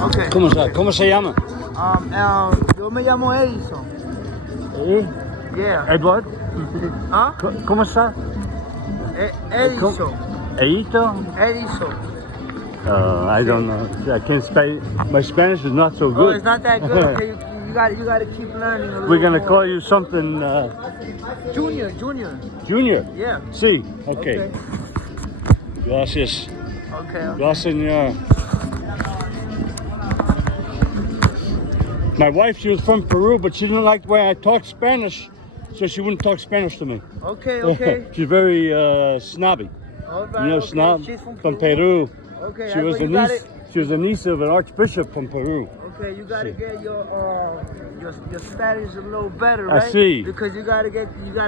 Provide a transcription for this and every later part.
Okay. ¿Cómo se llama? Yo me llamo Edison. Yeah. Edward. ¿Ah? ¿Cómo está? Edison. Edito? Edison. I don't know. I can't speak. My Spanish is not so Oh, good. it's not that good. Okay, you got to keep learning. A We're gonna more. call you something. Junior. Junior. Yeah. Sí. Okay. Gracias. Okay. Gracias, señor. My wife, she was from Peru, but she didn't like the way I talk Spanish, so she wouldn't talk Spanish to me. Okay. She's very snobby. All right, You know, okay. snob She's from Peru. Okay. She was a niece. She was a niece of an archbishop from Peru. Okay, you gotta get your status a little better, right? I see. Because you gotta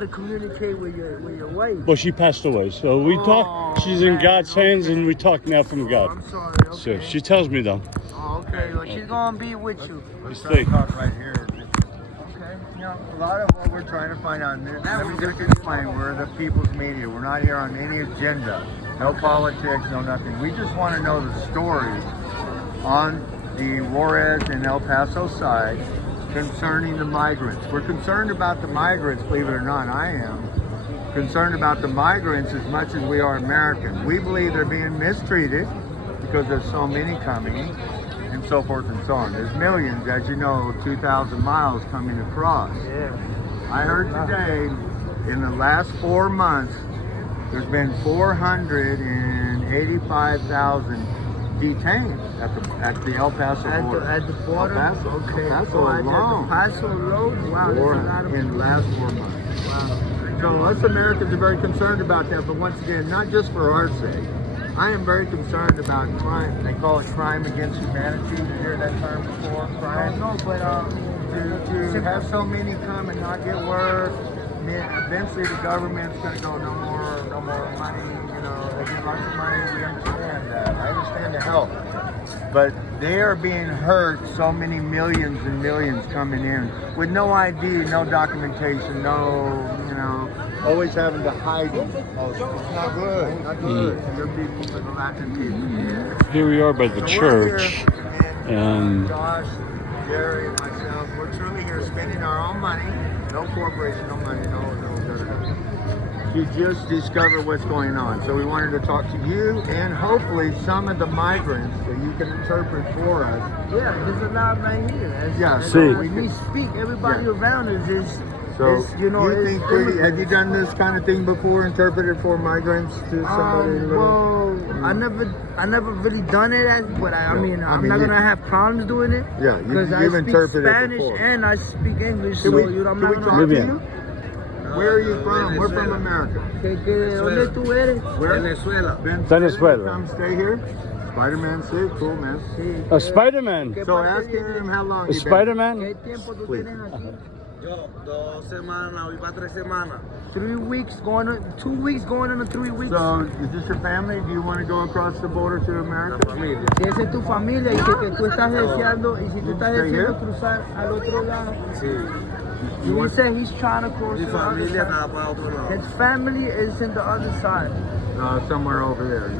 communicate with your wife. Well, she passed away, so we talk. She's in God's hands, and we talk now from God. I'm sorry. So Okay. she tells me though. Oh, okay. Well, she's gonna be with you. Let's try to talk right here. Okay. You know, a lot of what we're trying to find out, let me just explain, we're the people's media. We're not here on any agenda. No politics, no nothing. We just want to know the story on the Juarez and El Paso side concerning the migrants. We're concerned about the migrants, believe it or not, I am. Concerned about the migrants as much as we are Americans. We believe they're being mistreated because there's so many coming and so forth and so on. There's millions, as you know, 2,000 miles coming across. Yeah. I heard today, in the last 4 months, there's been 485,000 detained at the El Paso border. At the border? El Paso. Okay. El Paso alone. El Paso alone? Wow, that's a lot of in the last 4 months. Wow. So us Americans are very concerned about that, but once again, not just for our sake. I am very concerned about crime. They call it crime against humanity. You hear that term before? Crime? No, but To have so many come and not get work, eventually the government's going to go no more money. You know, they get lots of money. We understand that. I understand the help, but they are being hurt. So many millions and millions coming in with no ID, no documentation, always having to hide them. Oh, it's not good. Not good. Your people, for the Latin people. Here we are by the church, and Josh, Jerry, and myself, we're truly here spending our own money, no corporation, no money, no. To just discover what's going on. So we wanted to talk to you and hopefully some of the migrants that you can interpret for us. Yeah, there's a lot right here. When we speak, everybody around us is. So have you done this kind of thing before? Interpreted for migrants to somebody? Well, I never really done it, but I'm not gonna have problems doing it. Yeah, because I speak Spanish and I speak English. Can we talk to you? Where are you from? We're from America. ¿Dónde tú eres? Venezuela. Venezuela. Come stay here. Spider-Man, see? Cool, man. A Spider-Man. So ask him how long A Spider-Man? ¿Qué tiempo tú tienes aquí? Yo, 2 semanas, voy para 3 semanas. 3 weeks going on, 2 weeks going on 3 weeks. So, is this your family? Do you want to go across the border to America? La familia. Si esa es tu familia y que tú estás deseando, y si tú estás deseando cruzar al otro lado. Sí. He said he's trying to cross Mi to the other familia side. está para otro lado. His family is in the other side. Somewhere over there.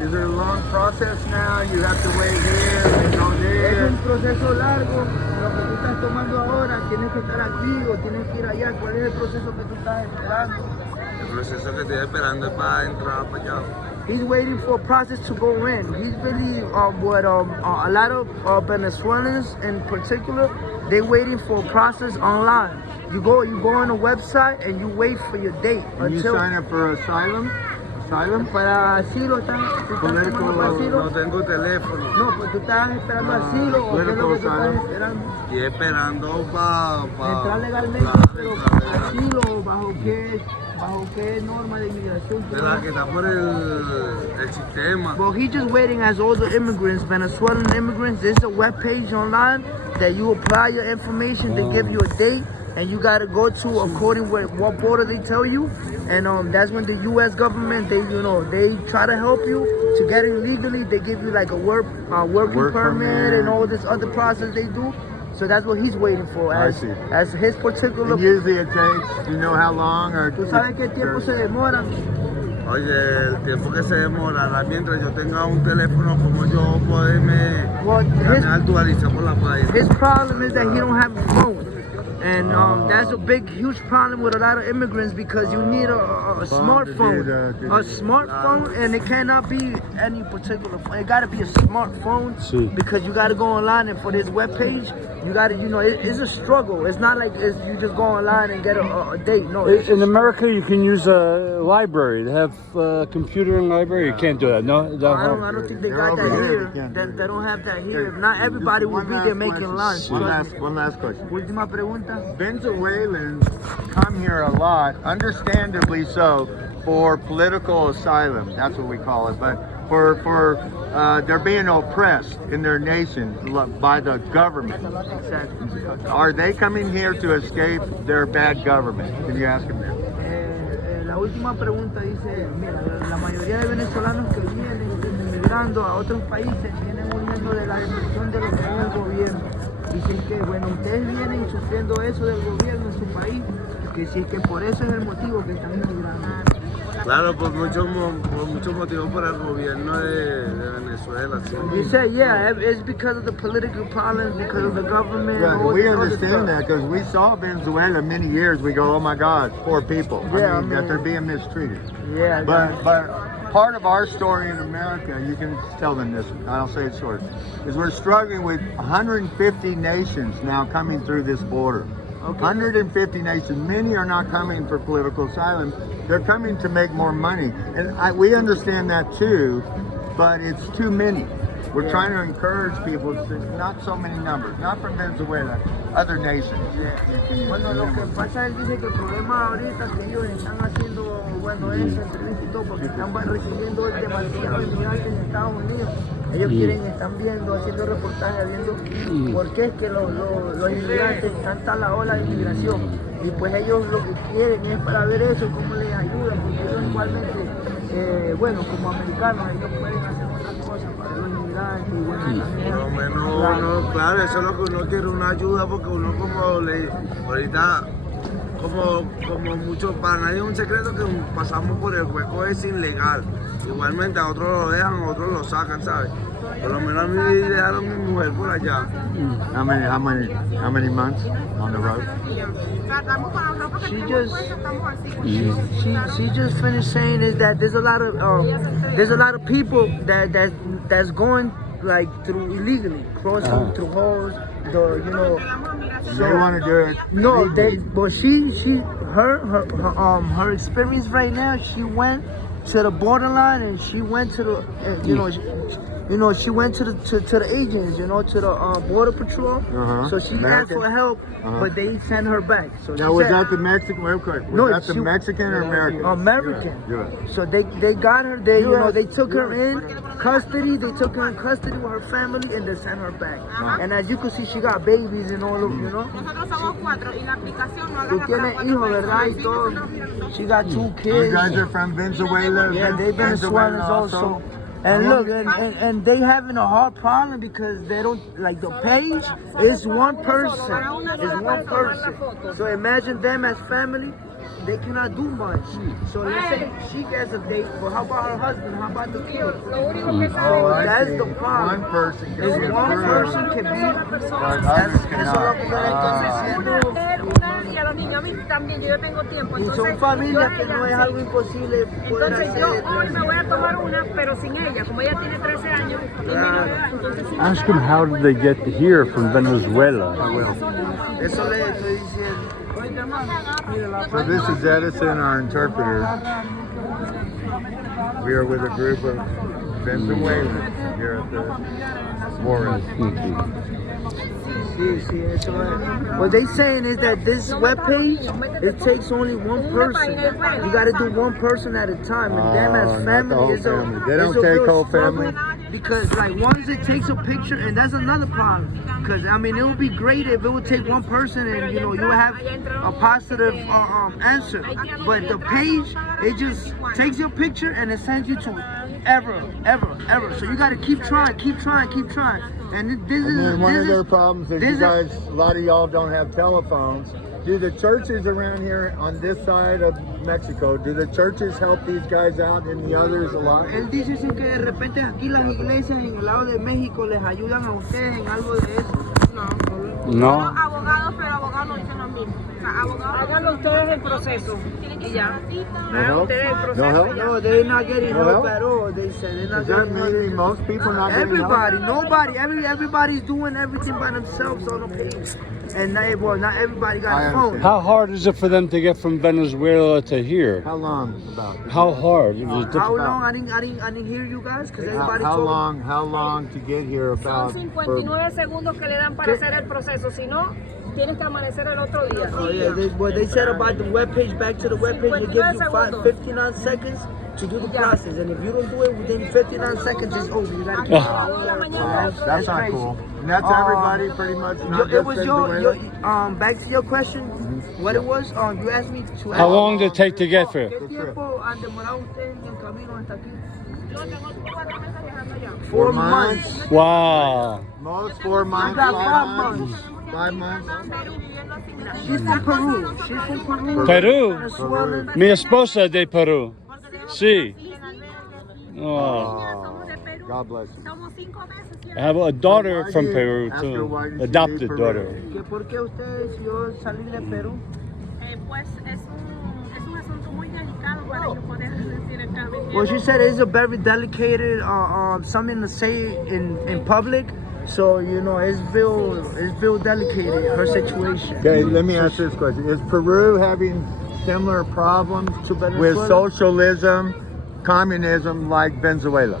Is there a long process now? You have to wait here and go Es there. un proceso largo. Lo que tú estás tomando ahora, tienes que estar aquí o tienes que ir allá. ¿Cuál es el proceso que tú estás esperando? El proceso que estoy esperando es para entrar para allá. He's waiting for a process to go in. He's really a lot of Venezuelans in particular, they waiting for a process online. You go on a website and you wait for your date. And you sign up for asylum? Para asilo, No tengo teléfono. No, pues tú estás esperando asilo o qué es lo que tú estás esperando. Estoy esperando para entrar legalmente, pero asilo, ¿bajo qué norma de inmigración? De la que está por el sistema. Well, he's just waiting as all the immigrants, Venezuelan immigrants. There's a web page online that you apply your information, they give you a date, and you gotta go to according with what border they tell you, and that's when the U.S. government they try to help you to get in legally. They give you like a working permit and all this other process they do. So that's what he's waiting for. As his particular. And usually it takes. Do you know how long or? ¿Tú sabes qué tiempo se demora? Oye, el tiempo que se demorará mientras yo tenga un teléfono, como yo poderme Well, actualizar por la página. his problem is that he don't have a phone. And that's a big, huge problem with a lot of immigrants because you need a smartphone. A smartphone, and it cannot be any particular phone. It got to be a smartphone because you got to go online, and for this webpage, you got to, it's a struggle. It's not like you just go online and get a date. No. In America, you can use a library. They have a computer and library. You can't do that. No, I don't think they got that here. They don't have that here. If not, everybody will be there making lunch. One last question. Última pregunta. Venezuelans come here a lot, understandably so, for political asylum. That's what we call it. But for they're being oppressed in their nation by the government. Are they coming here to escape their bad government? Can you ask them that? La última pregunta dice, mira, la mayoría de venezolanos que vienen inmigrando a otros países vienen huyendo de la represión de lo que es el gobierno. Dicen que, bueno, ustedes vienen sufriendo eso del gobierno en su país, que sí, que por eso es el motivo que están inmigrando. Claro, por muchos motivos por el gobierno de Venezuela. ¿Sí? You say, yeah, it's because of the political problems, because of the government. Yeah, we understand that because we saw Venezuela many years. We go, oh my God, poor people. Yeah, I mean, that they're being mistreated. Yeah. But part of our story in America, you can tell them this, I'll say it short, is we're struggling with 150 nations now coming through this border. Okay. 150 nations. Many are not coming for political asylum. They're coming to make more money. And we understand that too, but it's too many. We're trying to encourage people, not so many numbers, not from Venezuela, other nations. Bueno, lo que pasa es que el problema ahorita que ellos están haciendo, bueno, esa entrevista y todo, porque están recibiendo demasiados inmigrantes en Estados Unidos. Ellos están viendo, haciendo reportajes, viendo por qué es que los inmigrantes están tan la ola de inmigración. Y pues ellos lo que quieren es para ver eso, cómo les ayudan, porque ellos igualmente, bueno, como americanos, ellos pueden hacer otras cosas para los inmigrantes. Y bueno, también, por lo menos uno, claro, eso es lo que uno quiere, una ayuda, porque uno ahorita, como mucho, para nadie es un secreto que pasamos por el hueco es ilegal. Igualmente a otros lo dejan, a otros lo sacan, ¿sabes? Por lo menos a mí dejaron a mi mujer por allá. How many months on the road? She just finished saying is that there's a lot of people that's going like through illegally, crossing through holes. So They want to do it. No, but her experience right now, she went to the borderline and she went to the she went to the agents, to the border patrol. So she asked for help, but they sent her back. So now was that the Mexican? Real quick, was that the Mexican or American? American. So they got her. They took her in custody. They took her in custody with her family, and they sent her back. And as you can see, she got babies and all of Tú tienes hijos, ¿verdad? Y todo. She got 2 kids. You guys are from Venezuela. Yeah, they've been Venezuelans also. And look, and they having a hard problem because they don't, like the page is one person. It's one person. So imagine them as family, they cannot do much. So let's say she gets a date, but how about her husband? How about the kids? So that's the problem. One person can be One person can be. Y son familias que no es algo imposible poder hacer. Entonces yo hoy me voy a tomar una, pero sin ella, como ella tiene 13 años y menor de edad, entonces sí. Ask them how did they get here from Venezuela? Eso le estoy diciendo. So this is Edison, our interpreter. We are with a group of Venezuelans here at the Juarez. What they saying is that this webpage, it takes only one person. You got to do one person at a time, and them as family, They don't take whole family. Because like once it takes a picture, and that's another problem. Because I mean, it would be great if it would take one person, and you would have a positive answer. But the page, it just takes your picture and it sends you to ever. So you got to keep trying. And this is one of their problems is you guys, a lot of y'all don't have telephones, Do the churches around here on this side of Mexico, do the churches help these guys out and the others a lot? Él dice sí, que de repente aquí las iglesias en el lado de México les ayudan a ustedes en algo de eso. No. Abogados, pero abogados no dicen lo mismo. O sea, abogados. Háganlo ustedes el proceso. Y ya. Hagan ustedes el proceso. No, they're not getting No help help? at all. They said they're not Is that getting help. meaning most people not getting help? Everybody, nobody, everybody's doing everything by themselves on the page. And not everybody got I a phone. understand. How hard is it for them to get from Venezuela to here? How long about? How hard? Is it How difficult? long? I didn't hear you guys because everybody How told me. long to get here Son about? 59 segundos que le dan para hacer el proceso. Si no, tienes que amanecer el otro día. Oh yeah, what they said about the webpage, back to the webpage, it gives you 59 seconds to do the process. And if you don't do it within 59 seconds, it's over. You gotta keep That's not crazy. cool. And that's everybody pretty much. Not It just was Venezuela. back to your question, what it was, you asked me to How long did it take to get here? ¿Qué tiempo han demorado ustedes en el camino hasta aquí? Yo tengo 4 meses viajando ya. 4 months. Wow. Most 4 months. got 5 5 months. 5 months. She's from Peru. She's from Peru. Peru. Venezuela. Mi esposa de Peru. Sí. Oh. Oh, God bless you. Somos 5 meses. I have a daughter Why from did- Peru ask her why too. did she Adopted leave Peru? daughter. ¿Que ¿Por qué usted decidió salir de Perú? Pues es un asunto muy delicado para yo poder decir el camino. Well, she said it's a very delicate, something to say in public. So it's real delicate, her situation. Okay, let me ask this question. Is Peru having similar problems To with Venezuela? socialism, communism like Venezuela?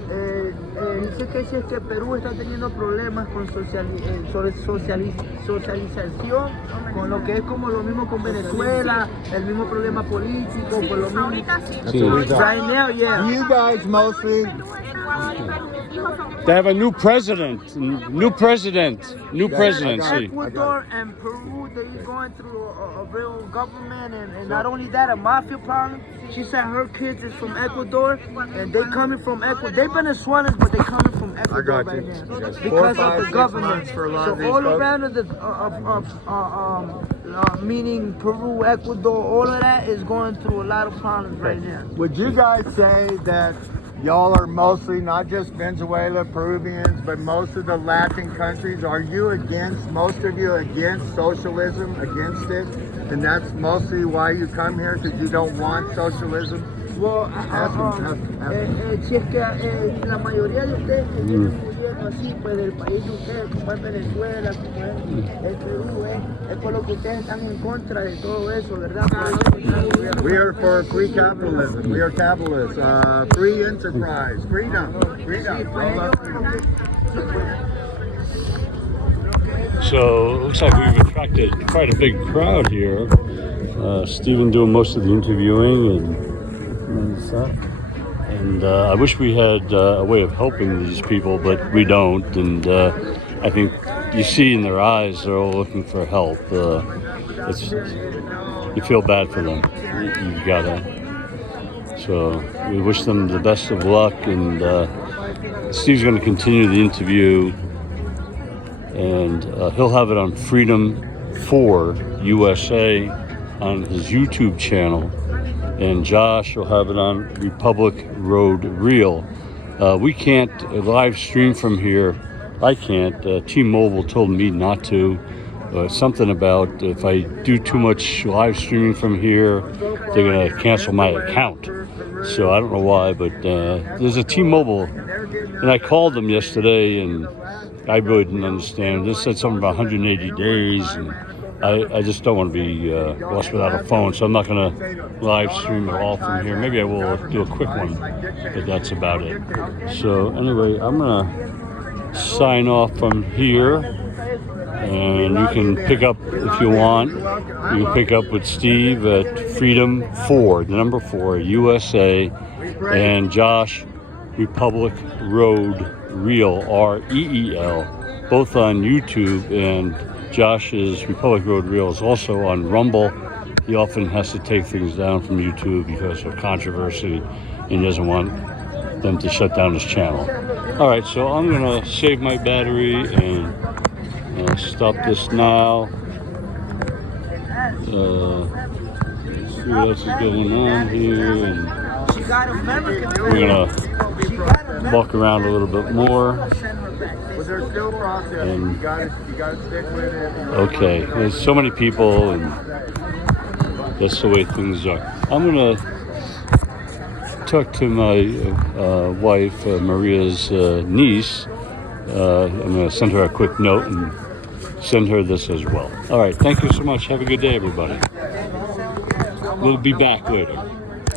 Dice que si es que Perú está teniendo problemas con socialización, con lo que es como lo mismo con Venezuela, el mismo problema político, por lo mismo. Ahorita sí. Sí. Right now, yeah. You guys mostly, Ecuador y Perú, mis hijos son They have a new president. New president. New presidency. Ecuador and Peru, they're going through a real government, and not only that, a mafia problem. She said her kids is from Ecuador, and they coming from Ecuador. They Venezuelans, but they coming from Ecuador got right you. now Yes. 4, because 5, of the 6 government. months for a lot of So these all folks. around meaning Peru, Ecuador, all of that is going through a lot of problems right now. would you guys say that y'all are mostly not just Venezuela, Peruvians, but most of the Latin countries? Are you most of you against socialism, against it? And that's mostly why you come here, because you don't want socialism? Well, si es que la mayoría de ustedes que vienen muriendo así, pues del país de ustedes, como es Venezuela, como es Perú, es por lo que ustedes están en contra de todo eso, ¿verdad? We are for free capitalism. We are capitalists. Free enterprise. Freedom. Freedom. All about freedom. So it looks like we've attracted quite a big crowd here. Stephen doing most of the interviewing and stuff. And I wish we had a way of helping these people, but we don't. And I think you see in their eyes they're all looking for help. You feel bad for them. You gotta. So we wish them the best of luck. And Steve's going to continue the interview. And he'll have it on Freedom 4 USA on his YouTube channel, and Josh will have it on Republic Road Reel. We can't live stream from here. I can't. T-Mobile told me not to. Something about if I do too much live streaming from here, they're gonna cancel my account. So I don't know why, but there's a T-Mobile, and I called them yesterday, and I really didn't understand. They said something about 180 days, and I just don't want to be lost without a phone, so I'm not going to live stream at all from here. Maybe I will do a quick one, but that's about it. So anyway, I'm going to sign off from here, and you can pick up if you want. You can pick up with Steve at Freedom 4, the number 4, USA, and Josh, Republic Road Reel, REEL, both on YouTube, and Josh's Republic Road Reel is also on Rumble. He often has to take things down from YouTube because of controversy and doesn't want them to shut down his channel. All right, so I'm gonna save my battery and stop this now. See what else is going on here, and She got American. we're gonna walk around a little bit more. But there's still process. And- You gotta stick with it. Okay, there's so many people, and that's the way things are. I'm gonna talk to my wife, Maria's niece. I'm gonna send her a quick note and send her this as well. All right, thank you so much. Have a good day, everybody. We'll be back later.